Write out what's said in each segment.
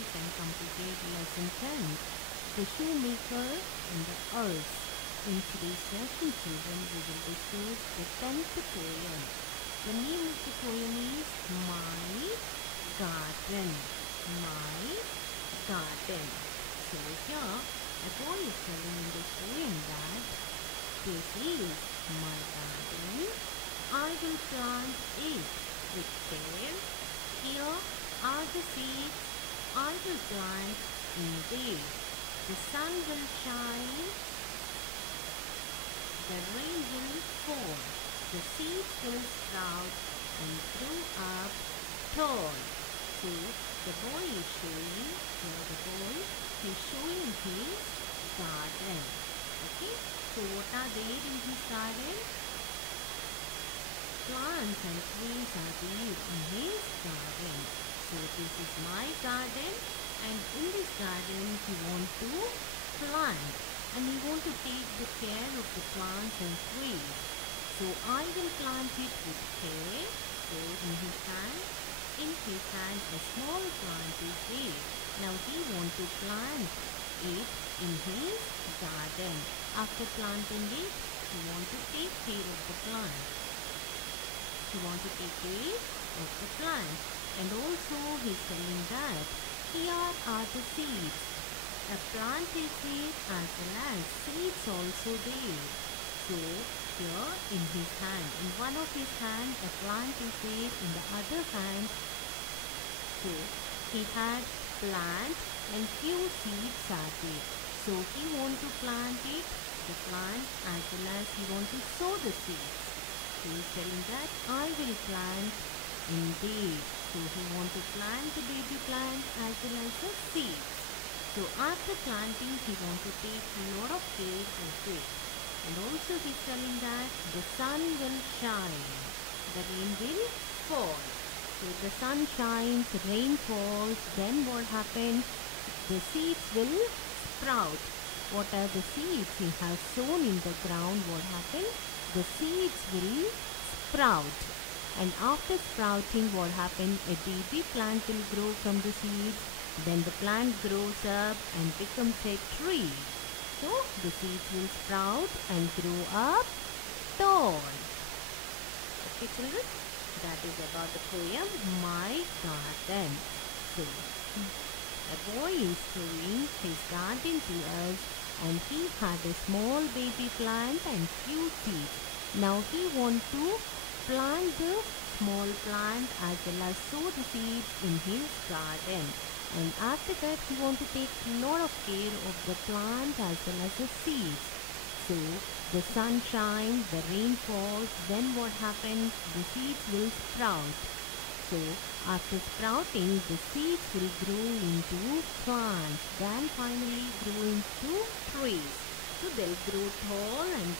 resolved and completed lesson 10, The Shoemaker and the Earth. In today's lesson, children, we will discuss the 10th poem. The name of the poem is My Garden. My Garden. So here, a boy is telling in this poem that this is my garden. I will plant it with care. Here are the seeds I will plant in there. The sun will shine, the rain will fall, the seeds will sprout and grow up tall. So the boy is showing, his garden. Okay, so what are there in his garden? Plants and trees are there in his garden. So this is my garden, and in this garden he wants to plant, and he wants to take the care of the plants and trees. So I will plant it with care. So in his hand a small plant is there. Now he wants to plant it in his garden. After planting it, he wants to take care of the plant. And also he is telling that here are the seeds. A plant is there as well as seeds also there. So here in his hand, in one of his hand a plant is there, in the other hand, so he had plant and few seeds are there. So he want to plant it, the plant, as well as he want to sow the seeds. He is telling that I will plant in there. So he want to plant the baby plant as well as the seeds. So after planting, he want to take a lot of care of it. And also he is telling that the sun will shine, the rain will fall. So the sun shines, rain falls, then what happens? The seeds will sprout. What are the seeds he has sown in the ground? What happens? The seeds will sprout. And after sprouting, what happens? A baby plant will grow from the seeds. Then the plant grows up and becomes a tree. So the seeds will sprout and grow up tall. Okay, children? That is about the poem My Garden. So a boy is showing his garden to us, and he had a small baby plant and few seeds. Now he wants to plant the small plant as well as sow the seeds in his garden. And after that he wants to take a lot of care of the plant as well as the seeds. So the sun shines, the rain falls, then what happens? The seeds will sprout. So after sprouting, the seeds will grow into plants, then finally grow into trees. So they'll grow tall and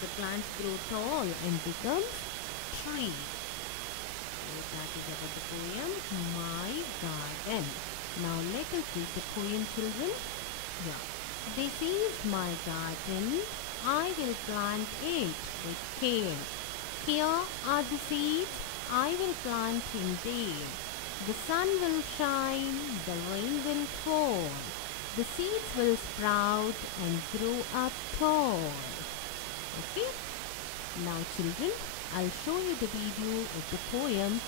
the plants grow tall and become trees. So that is about the poem My Garden. Now let us read the poem, children. Yeah. This is my garden. I will plant it with care. Here are the seeds I will plant in there. The sun will shine, the rain will fall. The seeds will sprout and grow up tall. Okay? Now children, I'll show you the video of the poem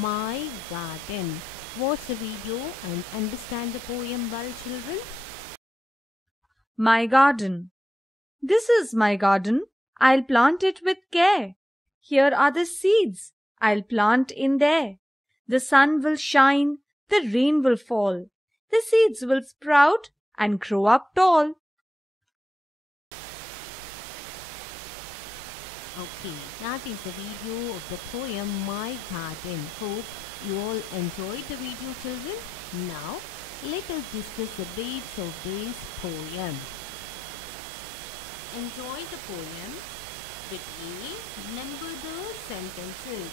My Garden. Watch the video and understand the poem well, children. My garden. This is my garden. I'll plant it with care. Here are the seeds I'll plant in there. The sun will shine, the rain will fall. The seeds will sprout and grow up tall. Okay, that is the video of the poem My Garden. Hope you all enjoyed the video, children. Now, let us discuss the bits of this poem. Enjoy the poem with A. Number the sentences.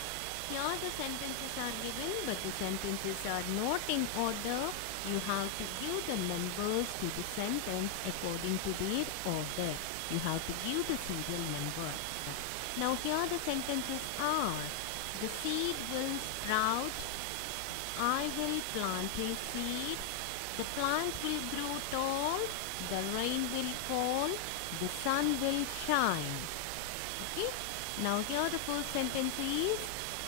Here the sentences are given, but the sentences are not in order. You have to give the numbers to the sentence according to their order. You have to give the serial number. Now here the sentences are: the seed will sprout, I will plant a seed. The plant will grow tall. The rain will fall. The sun will shine. Okay. Now here the first sentence is,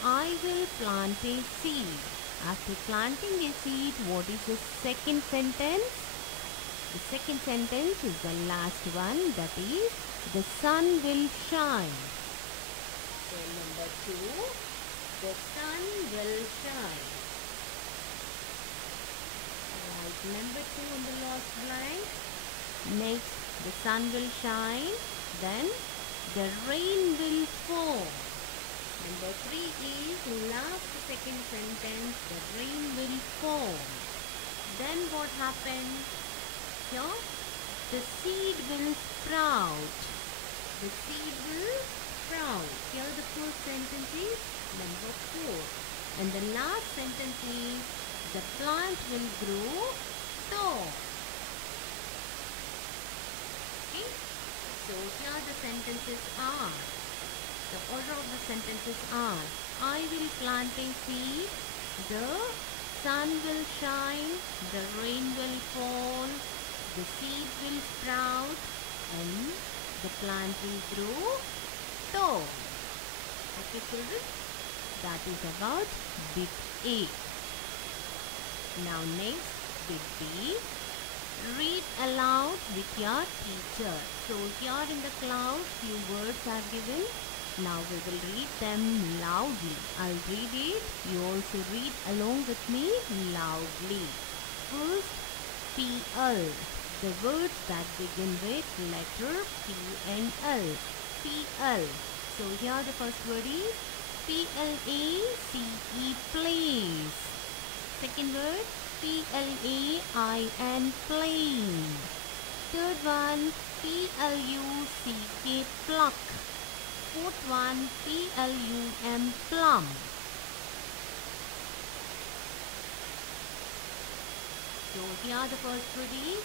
I will plant a seed. After planting a seed, what is the second sentence? The second sentence is the last one, that is, the sun will shine. So number 2, the sun will shine. Write number 2 on the last blank. Next, the sun will shine. Then, the rain will fall. Number 3 is last second sentence, the rain will fall. Then what happens? Here, the seed will sprout. The seed will sprout. Here the first sentence is number 4. And the last sentence is, the plant will grow tall. Okay? So here the sentences are, the order of the sentences are, I will plant a seed, the sun will shine, the rain will fall, the seed will sprout, and the plant will grow tall. Okay children, that is about bit A. Now next, bit B. Read aloud with your teacher. So here in the class, few words are given. Now we will read them loudly. I'll read it. You also read along with me loudly. First, PL. The words that begin with letter P and L. PL. So here the first word is PLACE, place. Second word, PLAIN, plain. Third one, PLUCK, pluck. Fourth one, PLUM, plum. So here the first word is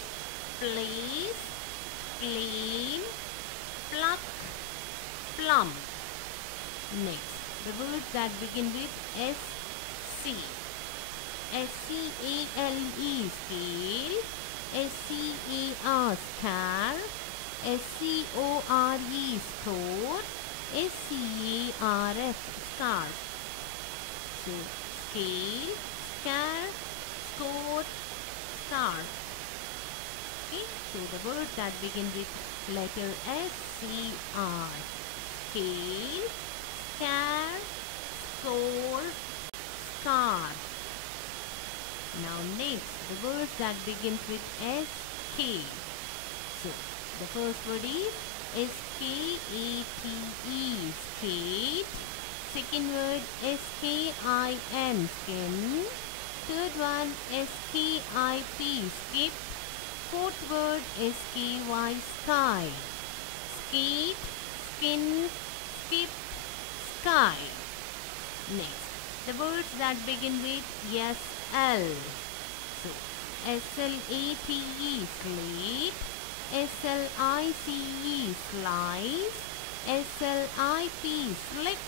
place, plain, pluck, plum. Next, the words that begin with SC. SCALE, scale. SCAR, scar. SCORE, score. SCARF, scarf. So, scale, scar, score, scarf. Okay, so the words that begin with letter SCR. Scale, scar, score, scarf. Now next, the words that begins with SK. So, the first word is SKATE, skate. Second word SKIN, skin. Third one SKIP, skip. Fourth word SKY, sky. Skate, skin, skip, sky. Next, the words that begin with SL. So, SLATE, slate. SLICE, slice. SLIP, slip.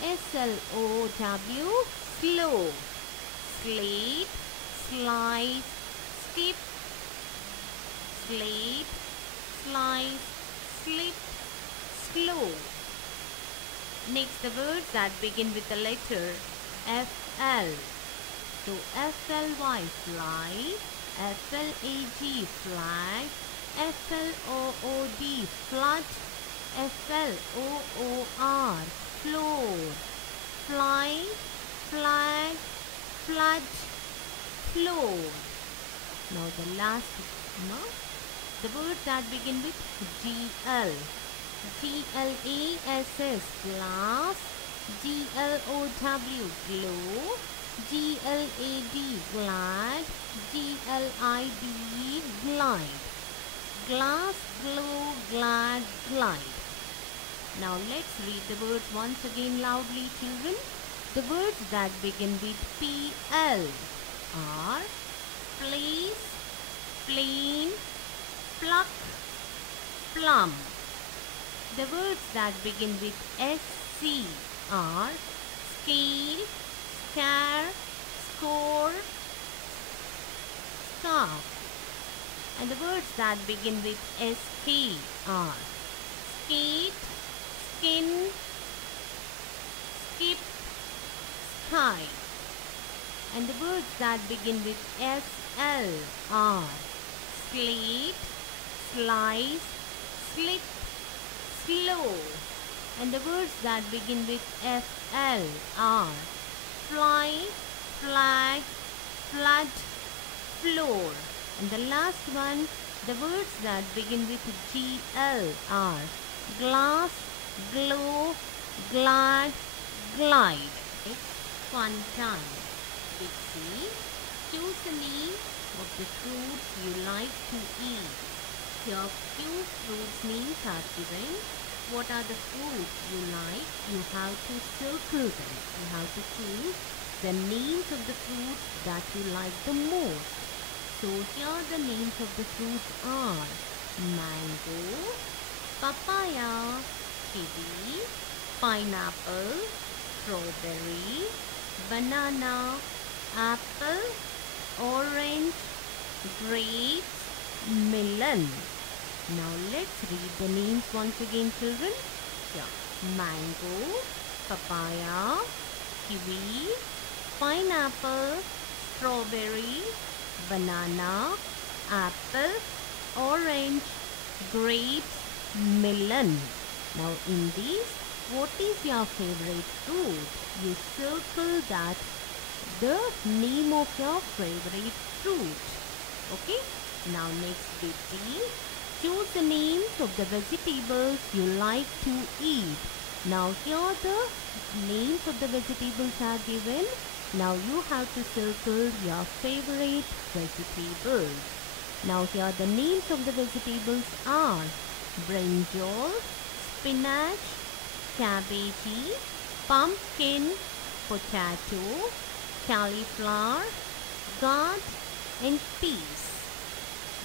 SLOW, slow. Slate, slice, skip. Slate, slice, slip, slow. Next, the words that begin with the letter FL. So, FLY, fly. FLAG, flag. FLOOD, flood. FLOOR, floor. Fly, flag, flood, floor. Now the last one, the words that begin with GL. GLASS, glass. GLOW, glow. GLAD, glad. GLIDE, glide. Glass, glow, glad, glide. Now let's read the words once again loudly, children. The words that begin with PL are place, plain, pluck, plum. The words that begin with SC are scale, scare, score, scarf. And the words that begin with SK are skate, skin, skip, sky. And the words that begin with SL are slate, slice, slip, slow. And the words that begin with FL are fly, flag, flood, floor. And the last one, the words that begin with GL are glass, glow, glad, glide. It's fun time. Dixie, choose the name of the fruits you like to eat. Here few fruits names are given. What are the fruits you like? You have to circle them. You have to choose the names of the fruits that you like the most. So here the names of the fruits are mango, papaya, kiwi, pineapple, strawberry, banana, apple, orange, grapes, melon. Now let's read the names once again, children. Here, mango, papaya, kiwi, pineapple, strawberry, banana, apple, orange, grapes, melon. Now in these, what is your favorite fruit? You circle that the name of your favorite fruit. Okay? Now next Betty, choose the names of the vegetables you like to eat. Now here the names of the vegetables are given. Now you have to circle your favorite vegetables. Now here the names of the vegetables are brinjal, spinach, cabbage, pumpkin, potato, cauliflower, gourd and peas.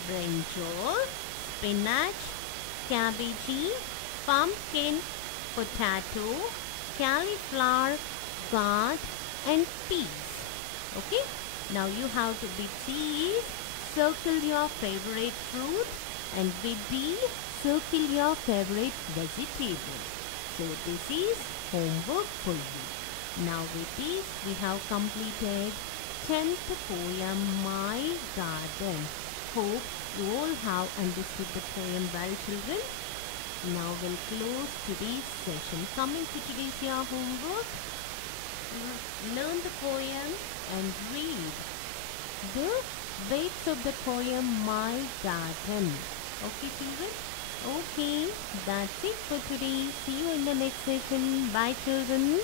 Brinjal, spinach, cabbage, pumpkin, potato, cauliflower, gourd and peas. Okay? Now you have to be C, circle your favorite fruit, and with D, circle your favorite vegetable. So this is homework for you. Now with this, we have completed 10th poem My Garden. Hope you all have understood the poem well, children. Now we'll close today's session. Coming to today's your homework, learn the poem and read the bits of the poem My Garden. Okay, children? Okay, that's it for today. See you in the next session. Bye, children.